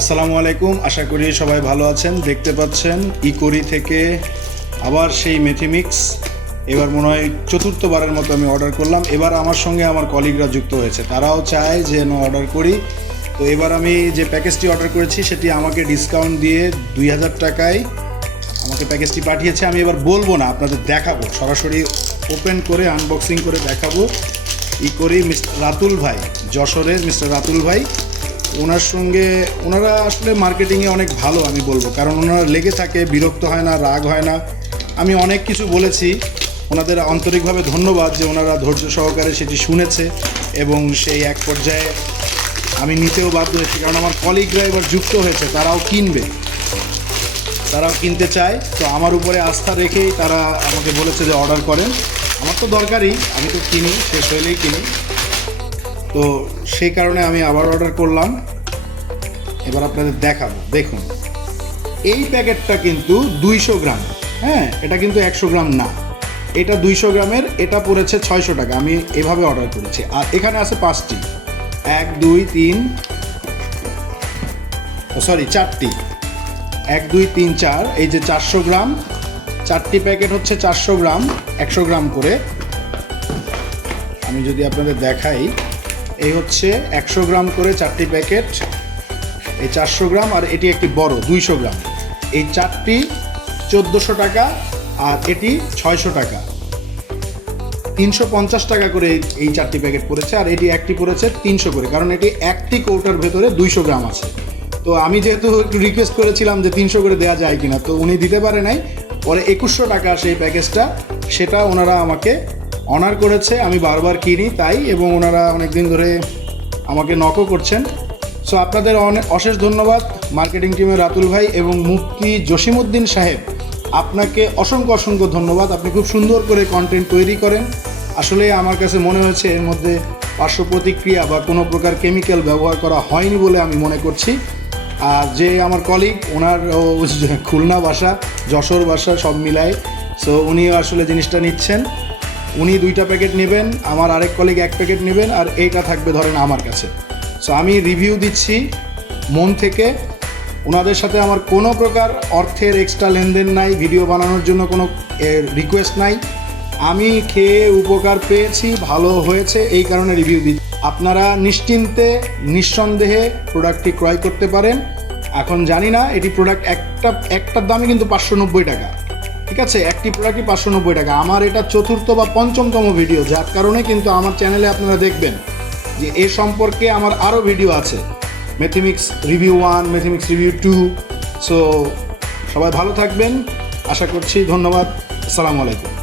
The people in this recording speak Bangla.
আসসালামু আলাইকুম, আশা করি সবাই ভালো আছেন। দেখতে পাচ্ছেন ইকোরি থেকে আবার সেই মেথিমিক্স। এবার মনে হয় চতুর্থবারের মতো আমি অর্ডার করলাম। এবার আমার সঙ্গে আমার কলিগরা যুক্ত হয়েছে, তারাও চায় যে অর্ডার করি। তো এবার আমি যে প্যাকেজটি অর্ডার করেছি সেটি আমাকে ডিসকাউন্ট দিয়ে 2000 টাকায় আমাকে প্যাকেজটি পাঠিয়েছে। আমি এবার বলবো না, আপনাদের দেখাবো, সরাসরি ওপেন করে আনবক্সিং করে দেখাবো। ইকোরি মিস্টার রাতুল ভাই, যশোরের মিস্টার রাতুল ভাই, ওনারা আসলে মার্কেটিংয়ে অনেক ভালো আমি বলবো, কারণ ওনারা লেগে থাকে, বিরক্ত হয় না, রাগ হয় না। আমি অনেক কিছু বলেছি, ওনাদের আন্তরিকভাবে ধন্যবাদ যে ওনারা ধৈর্য সহকারে সেটি শুনেছে এবং সেই এক পর্যায়ে আমি নিতেও বাধ্য হয়েছি, কারণ আমার কলিগরা এবার যুক্ত হয়েছে, তারাও কিনতে চায়। তো আমার উপরে আস্থা রেখেই তারা আমাকে বলেছে যে অর্ডার করেন। আমার তো দরকারই, আমি তো কিনি, শেষ হইলেই কিনি। তো সেই কারণে আমি আবার অর্ডার করলাম। এবার আপনাদের দেখাবো, দেখুন এই প্যাকেটটা কিন্তু 200 গ্রাম, হ্যাঁ, এটা কিন্তু 100 গ্রাম না, এটা 200 গ্রামের। এটা পড়েছে 600 টাকা। আমি এভাবে অর্ডার করেছি। আর এখানে আছে 5টি, 1 2 3 4টি, 1 2 3 4, এই যে 400 গ্রাম, 4টি প্যাকেট হচ্ছে 400 গ্রাম, 100 গ্রাম করে। আমি যদি আপনাদের দেখাই, এই হচ্ছে 100 গ্রাম করে 4টি প্যাকেট, এই 400 গ্রাম, আর এটি একটি বড় 200 গ্রাম। এই 4টি 1400 টাকা আর এটি 600 টাকা, 350 টাকা করে এই 4টি প্যাকেট পড়েছে। আর এটি একটি পড়েছে 300 করে, কারণ এটি একটি কৌটার ভেতরে 200 গ্রাম আছে। তো আমি যেহেতু একটু রিকোয়েস্ট করেছিলাম যে 300 করে দেওয়া যায় কিনা, তো উনি দিতে পারে নাই। পরে 2100 টাকা সেই প্যাকেজটা, সেটা ওনারা আমাকে অনার করেছে। আমি বারবার কিনি তাই, এবং ওনারা অনেক দিন ধরে আমাকে নকও করছেন। সো আপনাদের অশেষ ধন্যবাদ মার্কেটিং টিমের রাতুল ভাই এবং মুফতি জসিমউদ্দিন সাহেব, আপনাকে অসংখ্য অসংখ্য ধন্যবাদ। আপনি খুব সুন্দর করে কন্টেন্ট তৈরি করেন। আসলে আমার কাছে মনে হয়েছে এর মধ্যে পার্শ্ব প্রতিক্রিয়া বা কোনো প্রকার কেমিক্যাল ব্যবহার করা হয়নি বলে আমি মনে করছি। আর যে আমার কলিগ, ওনার খুলনা বাসা, যশোর বাসা, সব মিলায়। সো উনিও আসলে জিনিসটা নিচ্ছেন। উনি 2টা প্যাকেট নেবেন, আমার আরেক কলিগ 1 প্যাকেট নেবেন, আর এইটা থাকবে ধরেন আমার কাছে। সো আমি রিভিউ দিচ্ছি মন থেকে। ওনাদের সাথে আমার কোনো প্রকার অর্থের এক্সট্রা লেনদেন নাই, ভিডিও বানানোর জন্য কোনো রিকোয়েস্ট নাই। আমি খেয়ে উপকার পেয়েছি, ভালো হয়েছে, এই কারণে রিভিউ দিচ্ছি। আপনারা নিশ্চিন্তে নিঃসন্দেহে প্রোডাক্টটি ক্রয় করতে পারেন। এখন জানি না, এটি প্রোডাক্ট একটার দামই কিন্তু 590 টাকা, ঠিক আছে? একটি প্রোডাক্টই 590 টাকা। আমার এটা 4র্থ বা 5মতম ভিডিও, যার কারণে কিন্তু আমার চ্যানেলে আপনারা দেখবেন যে এ সম্পর্কে আমার আরও ভিডিও আছে, মেথিমিক্স রিভিউ 1, মেথিমিক্স রিভিউ 2। সো সবাই ভালো থাকবেন আশা করছি। ধন্যবাদ। আসসালামু আলাইকুম।